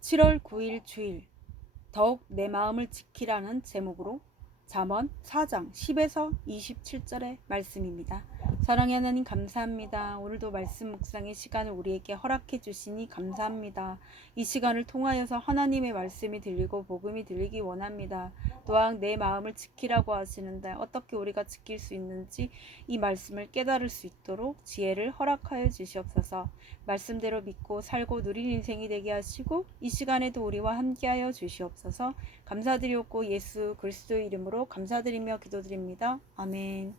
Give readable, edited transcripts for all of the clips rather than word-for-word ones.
7월 9일 주일 더욱 내 마음을 지키라는 제목으로 잠언 4장 10에서 27절의 말씀입니다. 사랑의 하나님 감사합니다. 오늘도 말씀 묵상의 시간을 우리에게 허락해 주시니 감사합니다. 이 시간을 통하여서 하나님의 말씀이 들리고 복음이 들리기 원합니다. 또한 내 마음을 지키라고 하시는데 어떻게 우리가 지킬 수 있는지 이 말씀을 깨달을 수 있도록 지혜를 허락하여 주시옵소서. 말씀대로 믿고 살고 누린 인생이 되게 하시고 이 시간에도 우리와 함께하여 주시옵소서. 감사드리옵고 예수 그리스도의 이름으로 감사드리며 기도드립니다. 아멘.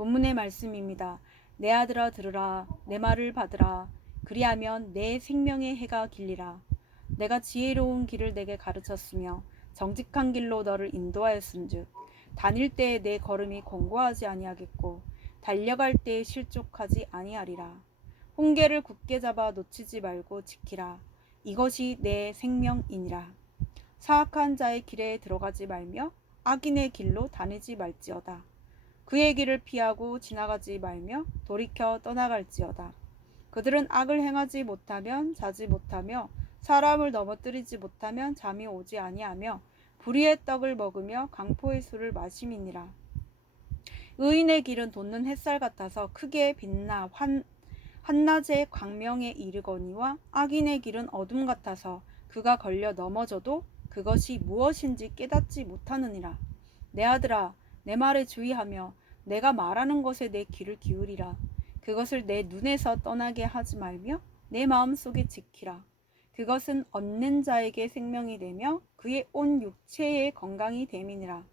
본문의 말씀입니다. 내 아들아 들으라. 내 말을 받으라. 그리하면 내 생명의 해가 길리라. 내가 지혜로운 길을 내게 가르쳤으며 정직한 길로 너를 인도하였은즉 다닐 때에 내 걸음이 공고하지 아니하겠고 달려갈 때에 실족하지 아니하리라. 홍게를 굳게 잡아 놓치지 말고 지키라. 이것이 내 생명이니라. 사악한 자의 길에 들어가지 말며 악인의 길로 다니지 말지어다. 그의 길을 피하고 지나가지 말며 돌이켜 떠나갈지어다. 그들은 악을 행하지 못하면 자지 못하며 사람을 넘어뜨리지 못하면 잠이 오지 아니하며 불의의 떡을 먹으며 강포의 술을 마심이니라. 의인의 길은 돋는 햇살 같아서 크게 빛나 한낮의 광명에 이르거니와 악인의 길은 어둠 같아서 그가 걸려 넘어져도 그것이 무엇인지 깨닫지 못하느니라. 내 아들아, 내 말에 주의하며 내가 말하는 것에 내 귀를 기울이라. 그것을 내 눈에서 떠나게 하지 말며 내 마음속에 지키라. 그것은 얻는 자에게 생명이 되며 그의 온 육체의 건강이 됨이니라.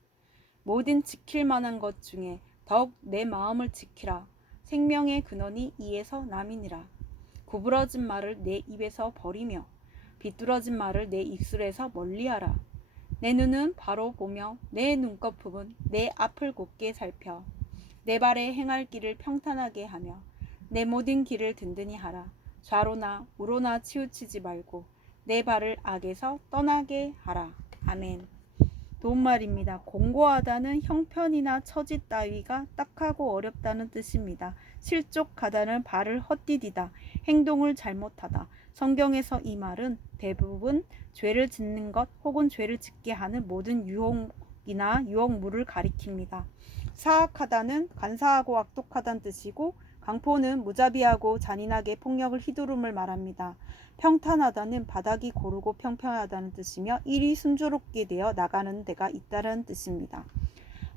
모든 지킬 만한 것 중에 더욱 내 마음을 지키라. 생명의 근원이 이에서 남이니라. 구부러진 말을 내 입에서 버리며 비뚤어진 말을 내 입술에서 멀리하라. 내 눈은 바로 보며 내 눈꺼풀은 내 앞을 곧게 살펴 내 발에 행할 길을 평탄하게 하며 내 모든 길을 든든히 하라. 좌로나 우로나 치우치지 말고 내 발을 악에서 떠나게 하라. 아멘. 도움말입니다. 공고하다는 형편이나 처지 따위가 딱하고 어렵다는 뜻입니다. 실족하다는 발을 헛디디다, 행동을 잘못하다. 성경에서 이 말은 대부분 죄를 짓는 것 혹은 죄를 짓게 하는 모든 유혹이나 유혹물을 가리킵니다. 사악하다는 간사하고 악독하다는 뜻이고 강포는 무자비하고 잔인하게 폭력을 휘두름을 말합니다. 평탄하다는 바닥이 고르고 평평하다는 뜻이며 일이 순조롭게 되어 나가는 데가 있다는 뜻입니다.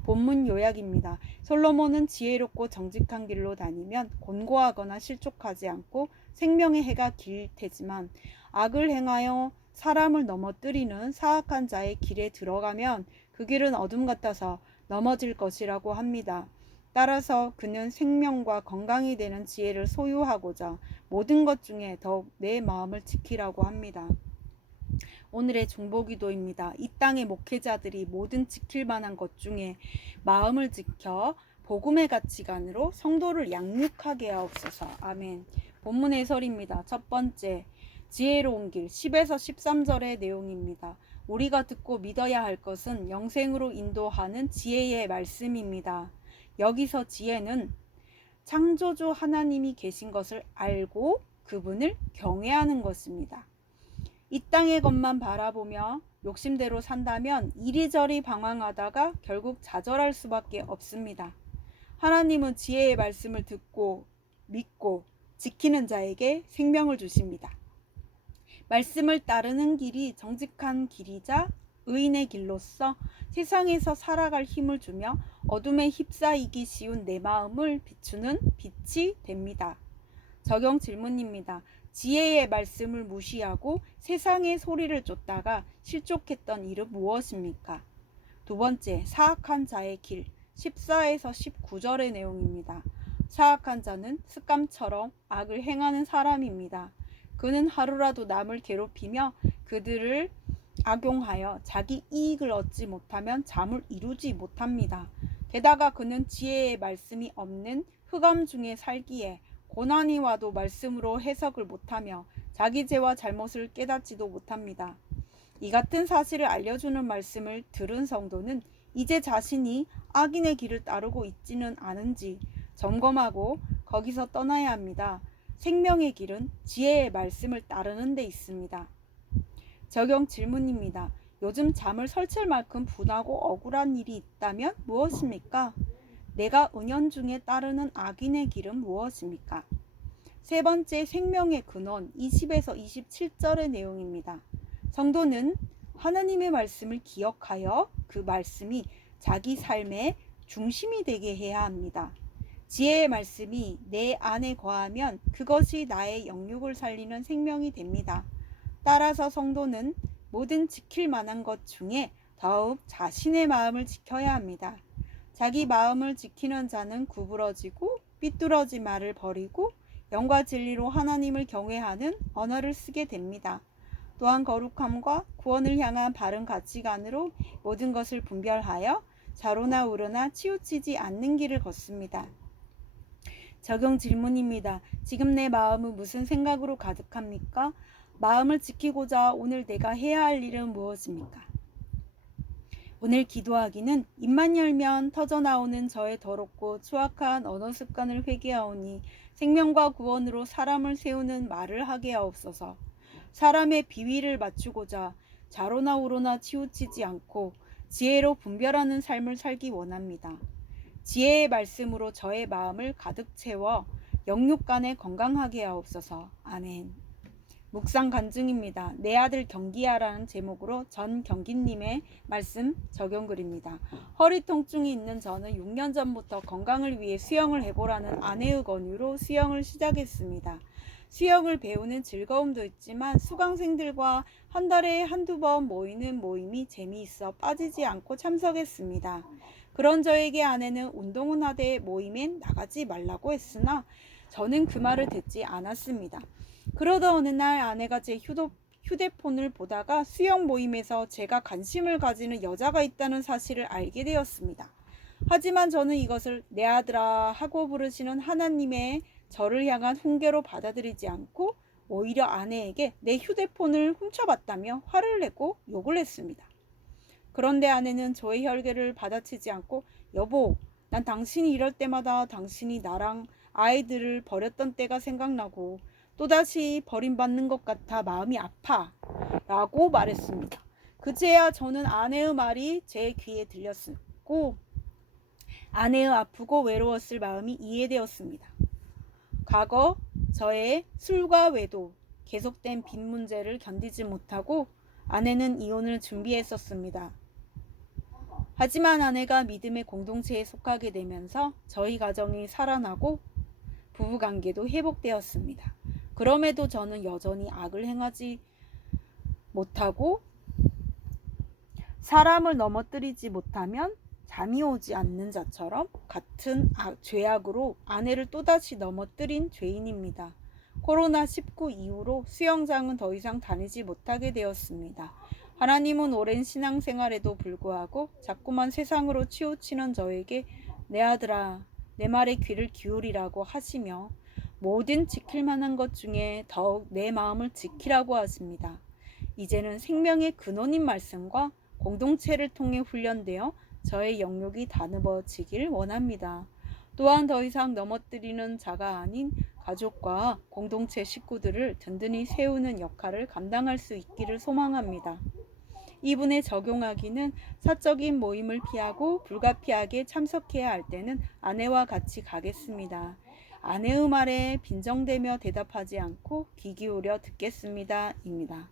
본문 요약입니다. 솔로몬은 지혜롭고 정직한 길로 다니면 곤고하거나 실족하지 않고 생명의 해가 길 테지만 악을 행하여 사람을 넘어뜨리는 사악한 자의 길에 들어가면 그 길은 어둠 같아서 넘어질 것이라고 합니다. 따라서 그는 생명과 건강이 되는 지혜를 소유하고자 모든 것 중에 더욱 내 마음을 지키라고 합니다. 오늘의 중보기도입니다. 이 땅의 목회자들이 모든 지킬 만한 것 중에 마음을 지켜 복음의 가치관으로 성도를 양육하게 하옵소서. 아멘. 본문 해설입니다. 첫 번째, 지혜로운 길 10에서 13절의 내용입니다. 우리가 듣고 믿어야 할 것은 영생으로 인도하는 지혜의 말씀입니다. 여기서 지혜는 창조주 하나님이 계신 것을 알고 그분을 경외하는 것입니다. 이 땅의 것만 바라보며 욕심대로 산다면 이리저리 방황하다가 결국 좌절할 수밖에 없습니다. 하나님은 지혜의 말씀을 듣고 믿고 지키는 자에게 생명을 주십니다. 말씀을 따르는 길이 정직한 길이자 의인의 길로서 세상에서 살아갈 힘을 주며 어둠에 휩싸이기 쉬운 내 마음을 비추는 빛이 됩니다. 적용 질문입니다. 지혜의 말씀을 무시하고 세상의 소리를 쫓다가 실족했던 일은 무엇입니까? 두 번째, 사악한 자의 길 14에서 19절의 내용입니다. 사악한 자는 습관처럼 악을 행하는 사람입니다. 그는 하루라도 남을 괴롭히며 그들을 악용하여 자기 이익을 얻지 못하면 잠을 이루지 못합니다. 게다가 그는 지혜의 말씀이 없는 흑암 중에 살기에 고난이 와도 말씀으로 해석을 못하며 자기 죄와 잘못을 깨닫지도 못합니다. 이 같은 사실을 알려주는 말씀을 들은 성도는 이제 자신이 악인의 길을 따르고 있지는 않은지 점검하고 거기서 떠나야 합니다. 생명의 길은 지혜의 말씀을 따르는 데 있습니다. 적용 질문입니다. 요즘 잠을 설칠 만큼 분하고 억울한 일이 있다면 무엇입니까? 내가 은연중에 따르는 악인의 길은 무엇입니까? 세 번째, 생명의 근원 20에서 27절의 내용입니다. 성도는 하나님의 말씀을 기억하여 그 말씀이 자기 삶의 중심이 되게 해야 합니다. 지혜의 말씀이 내 안에 거하면 그것이 나의 영육을 살리는 생명이 됩니다. 따라서 성도는 모든 지킬 만한 것 중에 더욱 자신의 마음을 지켜야 합니다. 자기 마음을 지키는 자는 구부러지고 삐뚤어진 말을 버리고 영과 진리로 하나님을 경외하는 언어를 쓰게 됩니다. 또한 거룩함과 구원을 향한 바른 가치관으로 모든 것을 분별하여 좌로나 우로나 치우치지 않는 길을 걷습니다. 적용 질문입니다. 지금 내 마음은 무슨 생각으로 가득합니까? 마음을 지키고자 오늘 내가 해야 할 일은 무엇입니까? 오늘 기도하기는 입만 열면 터져나오는 저의 더럽고 추악한 언어 습관을 회개하오니 생명과 구원으로 사람을 세우는 말을 하게 하옵소서. 사람의 비위를 맞추고자 좌로나 우로나 치우치지 않고 지혜로 분별하는 삶을 살기 원합니다. 지혜의 말씀으로 저의 마음을 가득 채워 영육간에 건강하게 하옵소서. 아멘. 묵상 간증입니다. 내 아들 경기야라는 제목으로 전경기님의 말씀 적용글입니다. 허리 통증이 있는 저는 6년 전부터 건강을 위해 수영을 해보라는 아내의 권유로 수영을 시작했습니다. 수영을 배우는 즐거움도 있지만 수강생들과 한 달에 한두 번 모이는 모임이 재미있어 빠지지 않고 참석했습니다. 그런 저에게 아내는 운동은 하되 모임엔 나가지 말라고 했으나 저는 그 말을 듣지 않았습니다. 그러다 어느 날 아내가 제 휴대폰을 보다가 수영 모임에서 제가 관심을 가지는 여자가 있다는 사실을 알게 되었습니다. 하지만 저는 이것을 내 아들아 하고 부르시는 하나님의 저를 향한 훈계로 받아들이지 않고 오히려 아내에게 내 휴대폰을 훔쳐봤다며 화를 내고 욕을 했습니다. 그런데 아내는 저의 혈기를 받아치지 않고 여보, 난 당신이 이럴 때마다 당신이 나랑 아이들을 버렸던 때가 생각나고 또다시 버림받는 것 같아 마음이 아파 라고 말했습니다. 그제야 저는 아내의 말이 제 귀에 들렸고 아내의 아프고 외로웠을 마음이 이해되었습니다. 과거 저의 술과 외도, 계속된 빚 문제를 견디지 못하고 아내는 이혼을 준비했었습니다. 하지만 아내가 믿음의 공동체에 속하게 되면서 저희 가정이 살아나고 부부관계도 회복되었습니다. 그럼에도 저는 여전히 악을 행하지 못하고 사람을 넘어뜨리지 못하면 잠이 오지 않는 자처럼 같은 죄악으로 아내를 또다시 넘어뜨린 죄인입니다. 코로나19 이후로 수영장은 더 이상 다니지 못하게 되었습니다. 하나님은 오랜 신앙생활에도 불구하고 자꾸만 세상으로 치우치는 저에게 내 아들아 내 말에 귀를 기울이라고 하시며 모든 지킬 만한 것 중에 더욱 내 마음을 지키라고 하십니다. 이제는 생명의 근원인 말씀과 공동체를 통해 훈련되어 저의 영역이 다듬어지길 원합니다. 또한 더 이상 넘어뜨리는 자가 아닌 가족과 공동체 식구들을 든든히 세우는 역할을 감당할 수 있기를 소망합니다. 이분에 적용하기는 사적인 모임을 피하고 불가피하게 참석해야 할 때는 아내와 같이 가겠습니다. 아내의 말에 빈정대며 대답하지 않고 귀 기울여 듣겠습니다. 입니다.